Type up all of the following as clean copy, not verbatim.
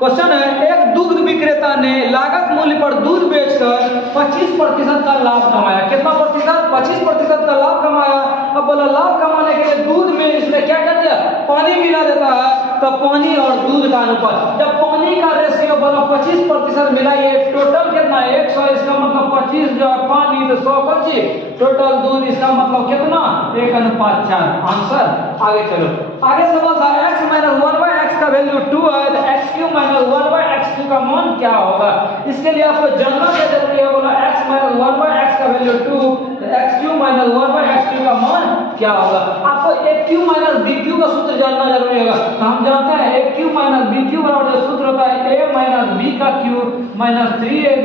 Question है, एक दूध विक्रेता ने लागत मूल्य पर दूध बेचकर 25% का लाभ कमाया। कितना प्रतिशत? 25% का लाभ कमाया। अब बोला लाभ कमाने के लिए दूध में इसने क्या कर दिया? पानी मिला देता है। तो पानी और दूध का अनुपात, जब पानी का रेशियो बोला 25% मिला, ये टोटल कितना है? 100। इसका मतलब 25 जो है पानी तो 100 बची, टोटल दूध, इसका मतलब कितना? 1:4। आंसर। आगे चलो, आगे सवाल था x - 1/x का वैल्यू 2 है, तो x³ - 1/x³ का मान क्या होगा? इसके लिए आपको जानना क्या जरूरी है? बोला x - 1/x का वैल्यू 2, तो x³ - 1/x³ का मान क्या होगा? आपको a³ - b³ का सूत्र जानना जरूरी होगा। तो हम जानते हैं a³ - b³ बराबर जो सूत्र होता है a - b का क्यूब - 3ab * a -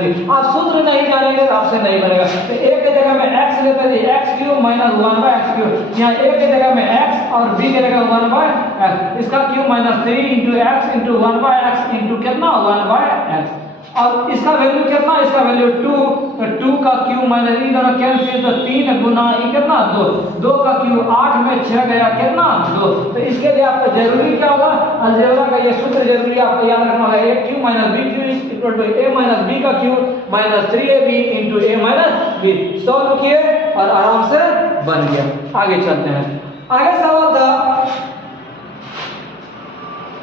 b। आप सूत्र नहीं जानेंगे तो आपसे नहीं बनेगा। तो a की जगह में x लेते हैं, x³ - 1/x³। यहाँ a की जगह में x और b की जगह 1/x, इसका क्यूब - 3 * x * 1/x * कितना? 1/x। और इसका वैल्यू कितना? इसका वैल्यू 2, तो 2 का क्यूब माइनस ई दोनों कैंसिल, तो 3 गुना ई कितना? 2। 2 का क्यूब 8 में 6 गया कितना? 2। तो इसके लिए आपको जरूरी क्या होगा? अलजेब्रा का ये सूत्र जरूरी आपको याद रखना होगा। a³ - b³ = a - b का cube - 3ab * a - b। Solve किए और आराम से बन गया। आगे चलते हैं। आगे सवाल था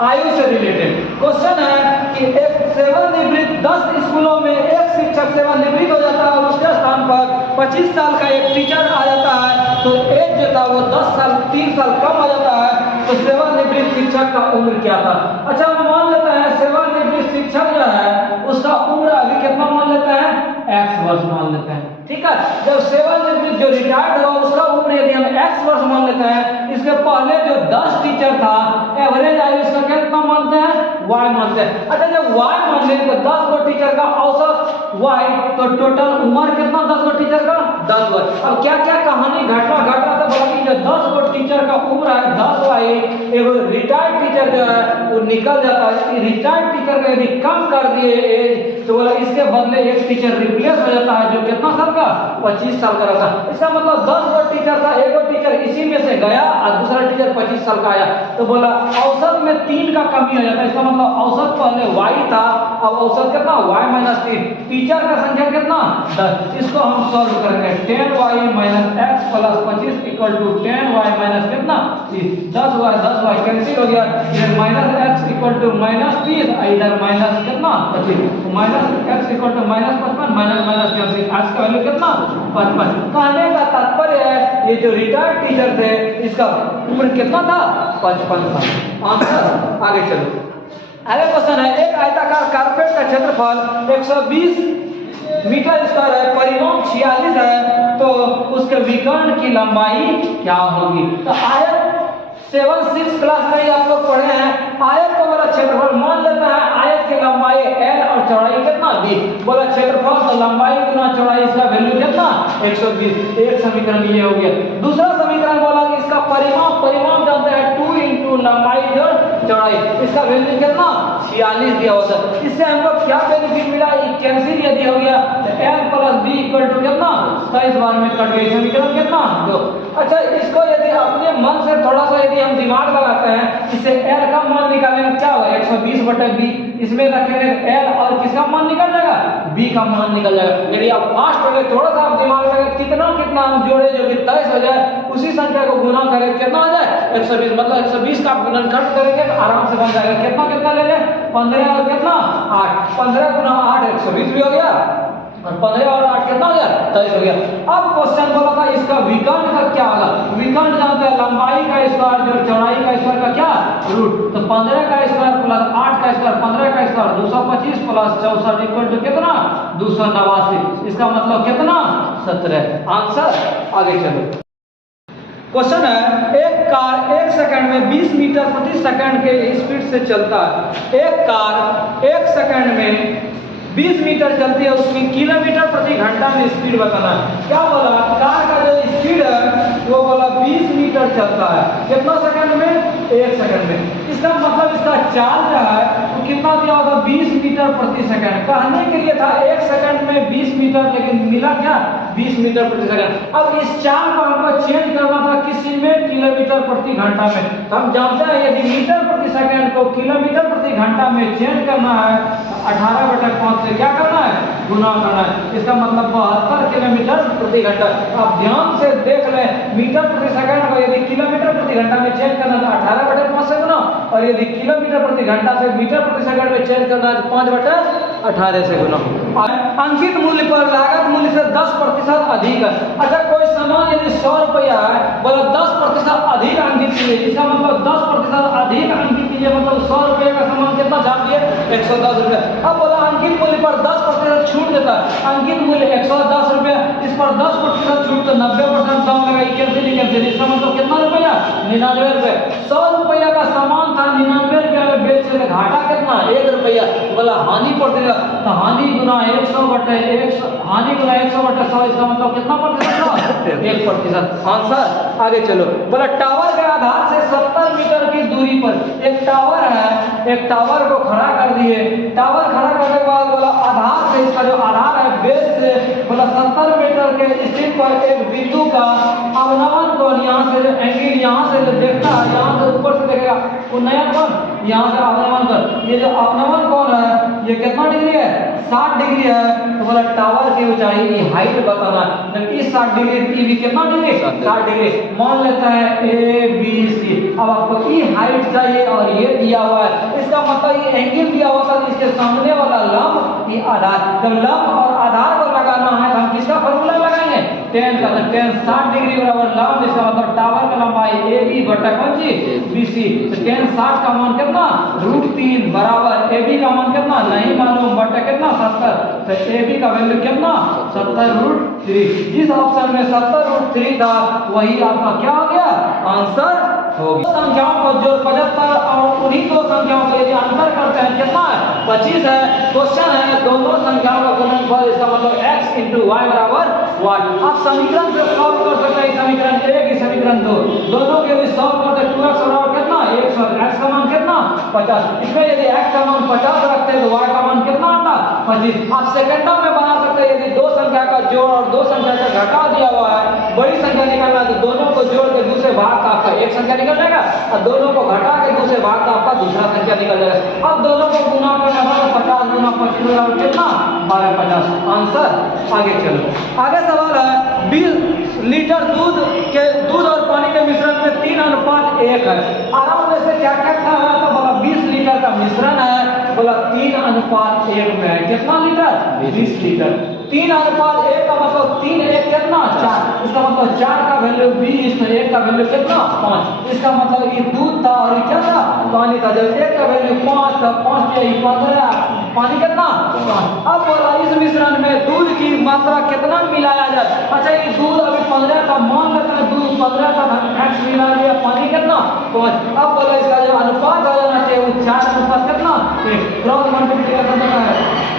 आयु से रिलेटेड। क्वेश्चन है कि एक सेवानिवृत्त 10 स्कूलों में एक शिक्षक सेवानिवृत्त हो जाता है और उसके स्थान पर 25 साल का एक टीचर आ जाता है, तो एज जो था वो 10 साल 3 साल कम हो जाता है। तो सेवानिवृत्त शिक्षक का उम्र क्या था? अच्छा, हम मान लेते हैं सेवानिवृत्त शिक्षक जो है उसका उम्र अभी कितना मान लेते हैं? x वर्ष मान लेते हैं। ठीक है, जब सेवानिवृत्त जो रिटायर्ड हुआ उसका उम्र यदि हम x वर्ष मान लेते हैं, इसके पहले जो 10 टीचर था एवरेज आयु इसका कितना मानते हैं? y मानते हैं। अच्छा, जब y मान लें तो 10 गो टीचर का औसत y, तो टोटल उम्र कितना? 10 गो टीचर का 10 वर्ष। अब क्या क्या कहानी घटा तो बोला कि जो 10 गो टीचर का उम्र है 10y, एगो रिटायर्ड टीचर जो है वो निकल जाता है। रिटायर्ड टीचर को यदि कम कर दिए एज, तो बोला इसके बदले एक टीचर रिप्लेस हो जाता है जो कितना साल का? 25 साल का रहता है। इसका मतलब 10 गो टीचर था, एक गो टीचर इसी में से गया और दूसरा टीचर 25 साल का आया, तो बोला औसत में 3 का कमी हो जाता है। इसका मतलब औसत पहले y था, अब औसत कितना? y - 3। टीचर का संख्या कितना? 10। इसको हम सॉल्व करेंगे। 10y - x + 25 = 10y - कितना? 30। 10y कैंसिल हो गया, इधर -x = -30, इधर माइनस कितना? 25। -x = -55 कैंसिल, x का वैल्यू कितना? 55। कहने का तात्पर्य है ये जो रिटायर्ड टीचर थे इसका उम्र कितना था? 55 साल। आंसर। आगे चलो, अगला क्वेश्चन है, एक आयताकार कारपेट का क्षेत्रफल 120 मीटर स्क्वायर है, परिमाप 46 है, तो उसके विकर्ण की लंबाई क्या होगी? तो आयत 7-6 क्लास में आप लोग पढ़े हैं। आयत को बोला क्षेत्रफल मान लेते हैं, आयत की लंबाई l और चौड़ाई कितना? b। बोला क्षेत्रफल तो लंबाई गुना चौड़ाई, इसका वैल्यू कितना? 120। एक समीकरण ये हो गया। दूसरा समीकरण बोला कि इसका परिमाप जानते हैं 2 × लंबाई जो चौड़ाई, इसका वैल्यू कितना? 46 दिया होता है। इससे हमको क्या बेनिफिट मिला? कैंसिल यदि हो गया तो l + b = कितना? 27 बार में कट गया। समीकरण कितना? 2। अच्छा, इसको यदि अपने मन से थोड़ा सा यदि हम दिमाग लगाते हैं, इससे l का मान निकालने में क्या होगा? 120/b। इसमें रखेंगे l और किसका मान निकल जाएगा? b का मान निकल जाएगा। यदि आप फास्ट हो गए, थोड़ा सा आप दिमाग लगा कितना हम जोड़े जो कि 23 हो जाए, उसी संख्या को गुना करें कितना हो जाए? 120। मतलब 120 का गुणनखंड करेंगे तो आराम से बन जाएगा। कितना ले लें? 15 और कितना? 8। 15 × 8 120 भी हो गया, और 15 और 8 कितना हो गया? 23 हो गया। अब क्वेश्चन बोला था इसका विकर्ण का क्या होगा? विकर्ण जानते हैं लंबाई का स्क्वायर जो चौड़ाई का स्क्वायर का क्या? रूट। तो 15 का स्क्वायर + 8 का स्क्वायर, 15 का स्क्वायर 225 + 64 = कितना? 289। इसका मतलब कितना? 17। आंसर। आगे चलो, क्वेश्चन है, एक कार 1 सेकंड में 20 मीटर प्रति सेकंड के स्पीड से चलता है। एक कार 1 सेकंड में 20 मीटर चलती है, उसकी किलोमीटर प्रति घंटा में स्पीड बताना है। क्या बोला? कार का जो स्पीड है वो बोला 20 मीटर चलता है, कितना सेकंड में? 1 सेकंड में। इसका मतलब इसका चाल जो है वो कितना दिया होगा? 20 मीटर प्रति सेकंड। कहने के लिए था 1 सेकंड में 20 मीटर, लेकिन मिला क्या? 20 मीटर प्रति सेकंड। अब इस चाल को हमको चेंज करना था किसी में? किलोमीटर प्रति घंटा में। तो हम जानते हैं यदि मीटर प्रति सेकंड को किलोमीटर प्रति घंटा में चेंज करना है, 18/5 से क्या करना है, गुना करना है। इसका मतलब 72 किलोमीटर प्रति घंटा। आप ध्यान से देख लें, मीटर प्रति सेकंड को यदि किलोमीटर प्रति घंटा में चेंज करना है तो 18/5 से गुना, और यदि किलोमीटर प्रति घंटा से मीटर प्रति सेकंड में चेंज करना है तो 5/18 से गुना। अंकित मूल्य पर लागत मूल्य से 10% अधिक है। अच्छा, कोई सामान यदि 100 रुपया है, बोला 10% अधिक अंकित कीजिए, इसका मतलब 10% अधिक अंकित कीजिए, मतलब 100 रुपये का सामान कितना छाप दिए, 110 रुपये। अब बोला अंकित मूल्य पर 10% छूट देता है, अंकित मूल्य 110 रुपये, इस पर 10% छूट तो 90% दाम लगाई, कैंसिल, इसका मतलब कितना रुपया, 99 रुपये। 100 रुपया का सामान था, 99 रुपया में बेच रहे, घाटा कितना, 1 रुपया। बोला हानि पड़ेगा तो हानि गुना 100/100, हानि गुना 100/100, इसका मतलब कितना प्रतिशत था, 1%। आंसर आगे चलो। बोला टावर के आधार से 70 मीटर की दूरी पर एक टावर है, एक टावर को खड़ा कर दिए, टावर खड़ा करने के बाद बोला आधार से, इसका जो आधार है बेस से, बोला 70 मीटर के स्थित पर एक बिंदु का अवनमन कोण, यहाँ से एंगल, यहाँ से देखता है, यहाँ से ऊपर से देखेगा वो नया कोण, यहाँ से अवनमन कोण, ये जो अवनमन कोण है ये कितना डिग्री है, 60 डिग्री है। तो बोला टावर की ऊंचाई की हाइट बताना है, इस 60 डिग्री की भी कितना डिग्री, 60 डिग्री मान लेता है ABC। अब आपको की हाइट चाहिए और ये दिया हुआ है, इसका मतलब ये एंगल दिया हुआ था, इसके सामने वाला लंब ये आधार, जब लंब और आधार को लगाना है तो हम किसका फॉर्मूला लगाएंगे, tan का, तो tan 60 डिग्री बराबर लंब, इसका मतलब टावर का लंबाई AB बटा कौन सी, BC। तो tan 60 का मान कितना, √3 बराबर AB का मान कितना नहीं मालूम, बटा कितना 70, तो AB का वैल्यू कितना 70√3। जिस ऑप्शन में 70√3 था वही आपका क्या हो गया, आंसर हो गया। संख्याओं को जो 75 और उन्हीं दो संख्याओं को यदि अंतर करते हैं कितना है, 25 है। क्वेश्चन है दोनों संख्याओं का गुणनफल, इसका मतलब x × y बराबर y। आप समीकरण से सॉल्व कर सकते हैं, समीकरण 1 की समीकरण 2, दोनों के लिए सॉल्व करते हैं, 2x बराबर कितना 100, x का मान कितना 50, इसमें यदि x का मान 50 रखते हैं तो y का मान कितना आता 25। आप सेकंडों में बना सकते हैं, यदि दो संख्या का जोड़ और दो संख्या का घटा दिया हुआ है, बड़ी संख्या निकालना है तो दोनों को जोड़ के दूसरे भाग का आपका एक संख्या निकल जाएगा, और दोनों को घटा के दूसरे भाग का आपका दूसरा संख्या निकल जाएगा। अब दोनों को गुना करने वाला 50 गुना 25 बराबर कितना 1250। आंसर आगे चलो। आगे सवाल है 20 लीटर दूध और पानी के मिश्रण में 3:1 है। आराम में से क्या क्या था, तो बोला 20 लीटर का मिश्रण है, बोला 3:1 में है, कितना लीटर 20 लीटर। 3:1 का मतलब 3 1 कितना 4, इसका मतलब 4 का वैल्यू 20 तो 1 का वैल्यू कितना 5, इसका मतलब ये दूध था और ये क्या था पानी था। जब 1 का वैल्यू 5 था, 5 ये 15, पानी कितना 5। अब बोला इस मिश्रण में दूध की मात्रा कितना मिलाया जाए। अच्छा, ये दूध अभी 15 का, मान लेते हैं दूध 15 का x मिला दिया, पानी कितना 5। अब बोला इसका जो अनुपात आ जाना चाहिए वो 4:1 कितना, क्रॉस मल्टीप्लिकेशन होता है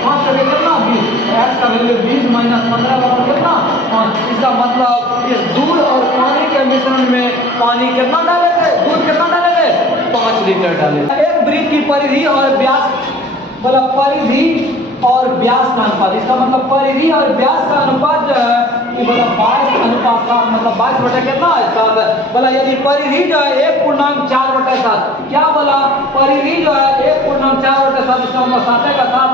5 से कितना 20, x का वैल्यू 20 - 15 बराबर कितना 5। इसका मतलब इस दूध और पानी के मिश्रण में पानी कितना डालेंगे, दूध कितना डालेंगे 5 लीटर डालेंगे। एक वृत्त की परिधि और व्यास, बोला परिधि और व्यास का अनुपात, इसका मतलब परिधि और व्यास का अनुपात जो है ये बोला 22:7, मतलब 22 बटे कितना 7 है। बोला यदि परिधि जो है 1.4/7, क्या बोला परिधि जो है 1.4/7, इसका मतलब 7 का 7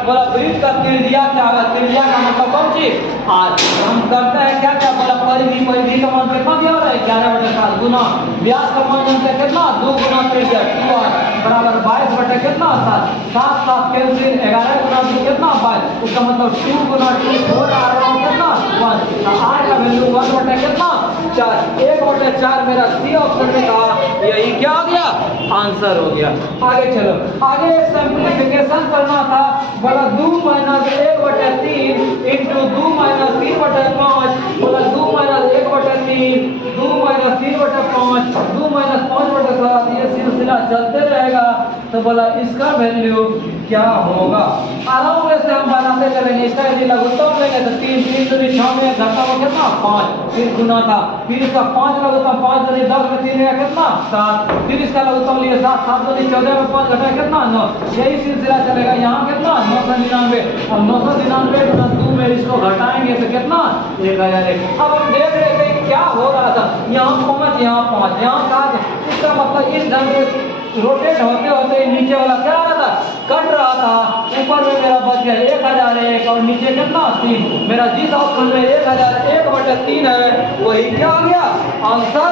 बोला वृत्त का त्रिज्या क्या है, त्रिज्या का मतलब कौन सी r। हम करते हैं क्या क्या, बोला परिधि का मान कितना दिया हो रहा है 11/7 गुना व्यास का मान जानते हैं कितना 2 गुना त्रिज्या 2r बराबर 22 बटे कितना 7, 7 7 कैंसिल, 11 गुना 2 कितना 22, उसका मतलब 2 गुना 2 4r कितना 1, तो r का वैल्यू 1 बटे कितना 4, 1/4 मेरा सी ऑप्शन में था, यही क्या हो गया आंसर हो गया। आगे चलो, आगे सिंपलीफिकेशन करना था, बोला 2 - 1/3 इंटू 2 - 3/5, बोला 2 - 1/3 2 - 3/5 2 - 5/7, ये सिलसिला चलते रहेगा। तो बोला इसका वैल्यू क्या होगा, आराम से हम बनाते चलेंगे। इसका यदि लघुत्तम लेंगे तो 3 3 दूनी 6 में घटा हुआ कितना 5, फिर गुना था, फिर इसका 5 लघुत्तम 5 दूनी 10 में 3 में कितना 7, फिर इसका लघुत्तम लिए 7 7 दूनी 14 में 5 घटा कितना 9, यही सिलसिला चलेगा। यहाँ कितना 999, अब 999 गुना 2 में इसको घटाएंगे तो कितना 1001। अब हम देख रहे थे क्या हो रहा था, यहाँ 5 यहाँ 5 यहाँ 7, इसका मतलब इस ढंग से रोटेट होते होते नीचे वाला क्या आ रहा था, कट रहा था। ऊपर में मेरा बच गया 1001 और नीचे कितना 3। मेरा जिस ऑप्शन में 1001/3 है वही क्या हो गया, आंसर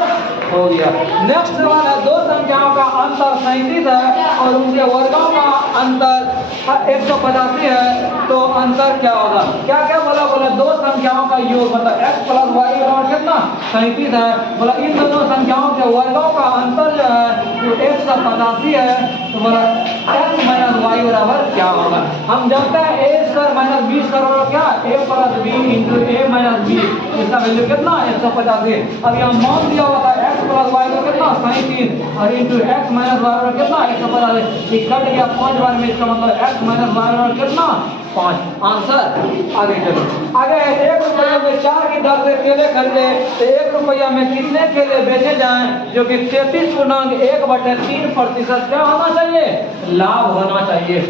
हो गया। नेक्स्ट सवाल है, दो संख्याओं का अंतर 37 है और उनके वर्गों का अंतर 185 है, तो अंतर क्या होगा। क्या क्या बोला, दो संख्याओं का योग मतलब x + y बराबर कितना 37 है। बोला इन दोनों संख्याओं के वर्गों का अंतर जो है वो 185 है, तो बोला x - y बराबर क्या होगा। हम जानते हैं a² - b² बराबर क्या, a + b × a - b, इसका वैल्यू कितना 185। अब यहाँ मान दिया हुआ था x + y का कितना 37 और इंटू x - y बराबर कितना 185, ये कट गया 5 बार में, इसका मतलब x - y बराबर कितना 5, आंसर। आगे चलो, आगे 1 रुपया में 4 की दर से केले खरीदे तो 1 रुपया में कितने केले बेचे जाएं, जो कि 33.1/3% क्या होना चाहिए, लाभ होना चाहिए।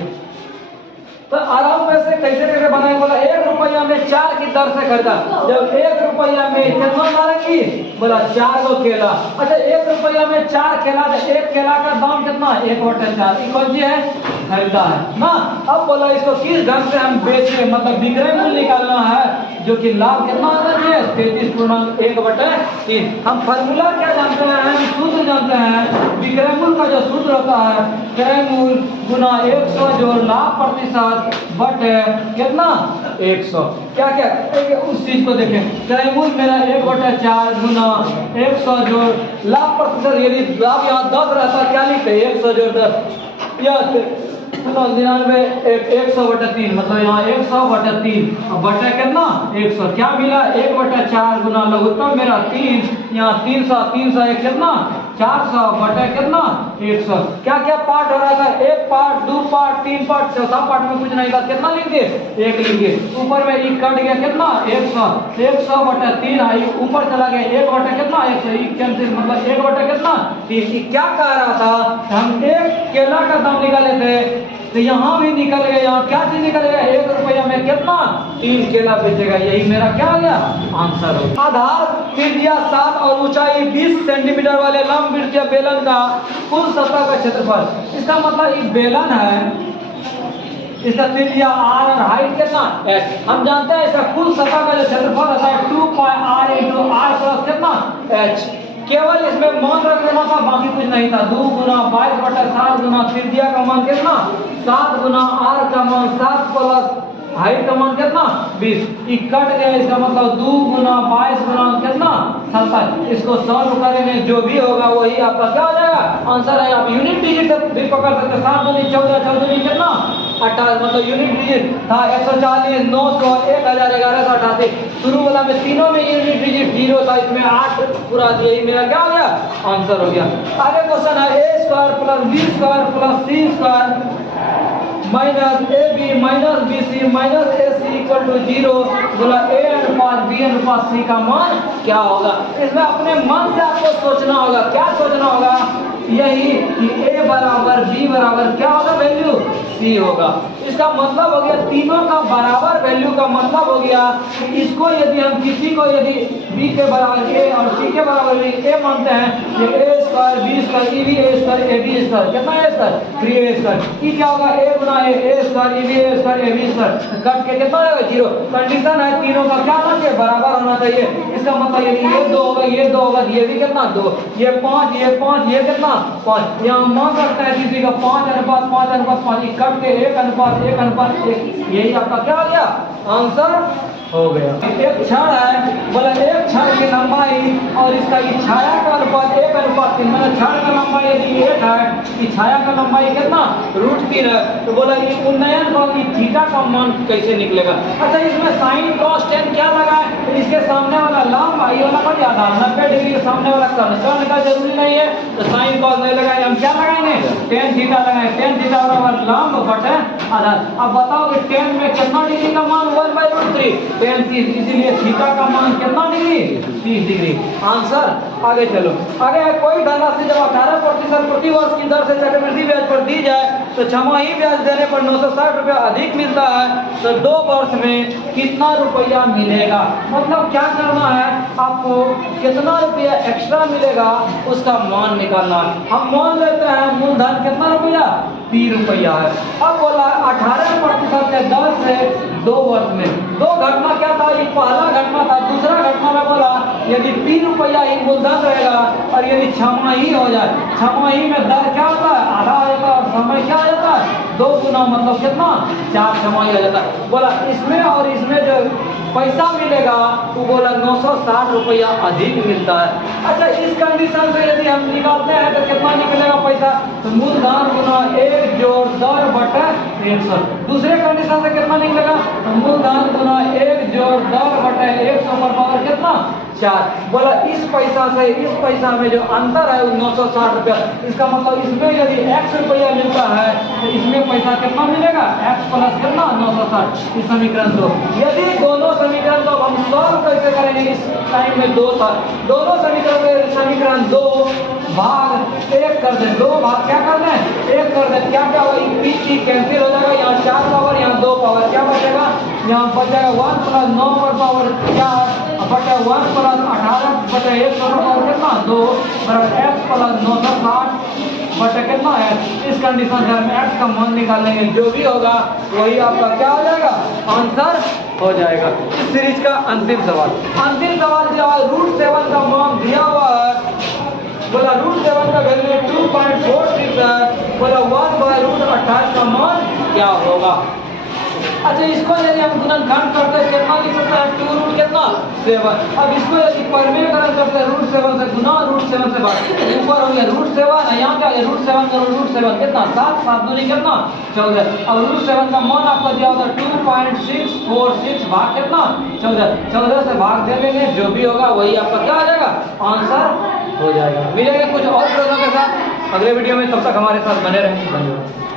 तो आराम से कैसे कैसे बनाए, बोला 1 रुपया में 4 की दर से खरीदा, जब 1 रुपया में कितना मारेंगी, बोला 4 गो केला। अच्छा 1 रुपया में 4 केला, तो एक केला का दाम कितना 1/4, ये कौन सी है, खरीदा है ना। अब बोला इसको किस ढंग से हम बेचे, मतलब विक्रय मूल्य निकालना है, जो कि लाभ कितना आना चाहिए 33.1/3। हम फॉर्मूला क्या जानते हैं, हम सूत्र जानते हैं, विक्रय मूल्य का जो सूत्र होता है क्रय मूल्य गुना 100 जो लाभ प्रतिशत बटे कितना 100। क्या क्या उस चीज को देखें, क्रय मूल्य मेरा 1/4 गुना 100 जो लाभ प्रतिशत, यदि लाभ यहाँ 10 रहता क्या लिखते 100 जो 10 या 99 100/3, मतलब यहाँ 100/3 और बटे कितना 100, क्या मिला 1/4 गुना लघुत्तम मेरा 3, यहाँ 300 एक कितना 400 बटे कितना 100। क्या क्या पार्ट हो रहा था, 1 पार्ट 2 पार्ट 3 पार्ट, चौथा पार्ट में कुछ नहीं था, कितना लिख दिए 1 लिख दिए। ऊपर में ये कट गया कितना 100/3 आई, ऊपर चला गया 1 बटे कितना 100 कैंसिल, मतलब 1 बटे कितना 3। क्या कह रहा था, हम 1 केला का दाम निकाले थे तो यहाँ भी निकल गया, यहाँ क्या चीज निकल गया 1 रुपया में कितना 3 केला बेचेगा, यही मेरा क्या हो गया आंसर हो। आधार त्रिज्या 7 और ऊंचाई 20 सेंटीमीटर वाले लंबवृत्तीय बेलन का कुल सतह का क्षेत्रफल, इसका मतलब ये बेलन है, इसका त्रिज्या r और हाइट कितना h। हम जानते हैं इसका कुल सतह का जो क्षेत्रफल होता है 2πr × r + कितना h। केवल इसमें मान रख देना था, बाकी कुछ नहीं था। 2 गुना 22/7 गुना त्रिज्या का मान कितना 7 गुना r का मान 7 प्लस हाइट का मान कितना 20, ये कट गया, इसका मतलब 2 गुना 22 गुना कितना 27। इसको सॉल्व करेंगे जो भी होगा वही आपका क्या हो जाएगा आंसर है। आप यूनिट डिजिट भी पकड़ सकते, 7 दूनी 14 14 दूनी कितना 28, मतलब यूनिट डिजिट था 140 900 1000 1188। शुरू वाला में तीनों में यूनिट डिजिट 0 था, इसमें 8 पूरा दिया, ये मेरा क्या हो गया आंसर हो गया। आगे क्वेश्चन है a² + b² + c² minus AB minus BC minus AC = 0, बोला A अनुपात B अनुपात C का मान क्या होगा। इसमें अपने मन से आपको सोचना होगा, क्या सोचना होगा, यही कि A बराबर B बराबर क्या होगा वैल्यू C होगा। इसका मतलब हो गया तीनों का बराबर वैल्यू का मतलब हो गया कि इसको यदि हम किसी को यदि B के बराबर A और C के बराबर A मानते हैं, ये A² B² EB A² AB² कितना A² 3A², ये क्या होगा A Guna A A² EB A² AB² cut के कितना होगा 0। कंडीशन है तीनों का क्या होना चाहिए बराबर होना चाहिए। इसका मतलब यदि ये 2 होगा ये 2 होगा, ये भी कितना 2, ये 5 ये 5 ये कितना 5, यहाँ मान सकते हैं किसी का 5:5 ये कट के 1:1:1, यही आपका क्या हो गया आंसर हो गया। एक क्षण है, बोला एक क्षण की लंबाई और इसका ये छाया का अनुपात 1:3, मतलब क्षण का लंबाई यदि 1 है, ये छाया का लंबाई कितना √3 है, तो बोला ये उन्नयन का थीटा का मान कैसे निकलेगा। अच्छा इसमें साइन cos tan क्या लगा है, इसके सामने वाला लंब आई वाला का ज्यादा 90 डिग्री के सामने वाला कर्ण का जरूरी नहीं है, तो साइन cos नहीं लगाए, हम क्या लगाएंगे tan थीटा लगाएंगे, tan थीटा बराबर लंब बटे आधार। अब बताओ कि tan में कितना डिग्री का मान 1/√3 tan 30, इसीलिए थीटा का मान कितना डिग्री 30 डिग्री आंसर। आगे चलो, आगे कोई धनराशि जब 18% प्रति प्रति वर्ष की दर से चक्रवृद्धि ब्याज पर दी जाए तो छमाही ब्याज देने पर 960 रुपया अधिक मिलता है, तो 2 वर्ष में कितना रुपया मिलेगा। मतलब क्या करना है, आपको कितना रुपया एक्स्ट्रा मिलेगा उसका मान निकालना है। हम मान लेते हैं मूलधन कितना रुपया, 3 रुपया है। अब बोला 18% के दर से 2 वर्ष में। 2 घटना क्या था, ये पहला घटना था। दूसरा घटना में बोला यदि 3 रुपया ही मूलधन रहेगा और यदि छमाही हो जाए, छमाही में दर क्या होता है, आधा हो जाता है और समय क्या हो जाता है, 2 गुना, मतलब कितना, 4 छमाही हो जाता है। बोला इसमें और इसमें जो पैसा मिलेगा वो बोला 960 रुपया अधिक मिलता है। अच्छा, इस कंडीशन से यदि हम निकालते हैं तो कितना निकलेगा पैसा, तो मूलधन गुना 1 जोड़ दर बटे 100। दूसरे कंडीशन से कितना निकलेगा, तो मूलधन गुना 1 जोड़ दर बटे 100 पर पावर कितना, 4। बोला इस पैसा से इस पैसा में जो अंतर है वो 960 रुपया। इसका मतलब इसमें यदि x रुपया मिलता है तो इसमें पैसा कितना मिलेगा, x प्लस कितना, 960। इस समीकरण 2। यदि दोनों समीकरण को हम सॉल्व कैसे करेंगे, इस टाइम में 2 था, दोनों समीकरण में समीकरण 2 भाग 1 कर दे। 2 भाग क्या करना है, 1 कर दे। क्या क्या होगा, पी कैंसिल हो जाएगा, यहाँ 4 पावर, यहाँ 2 पावर, क्या बचेगा, यहाँ बचेगा 1 प्लस 9 पर पावर 4 बटे 1 प्लस 18 बटे 100 पर पावर कितना, 2 बराबर x प्लस 960 बटे कितना है। इस कंडीशन से हम x का मान निकालेंगे, जो भी होगा वही आपका क्या हो जाएगा, आंसर हो जाएगा। इस सीरीज का अंतिम सवाल जो है √7 का मान दिया हुआ है। बोला √7 का वैल्यू 2.46 है। बोला 1/√28 का मान क्या होगा। अच्छा, इसको यदि हम गुणनखंड करते हैं कितना लिख सकते हैं, 2 रूट कितना, 7। अब इसको यदि परिमेयकरण करते हैं √7 से गुना √7 से भाग, ऊपर हो गया √7 है, यहाँ क्या है √7 करो √7 कितना, 7, 7 दूनी कितना, 14। अब √7 का मान आपको दिया होगा 2.646 भाग कितना, 14 से भाग दे देंगे, जो भी होगा वही आपका क्या आ जाएगा, आंसर हो जाएगा। मिलेंगे कुछ और प्रश्नों के साथ अगले वीडियो में, तब तक हमारे साथ बने रहें। धन्यवाद।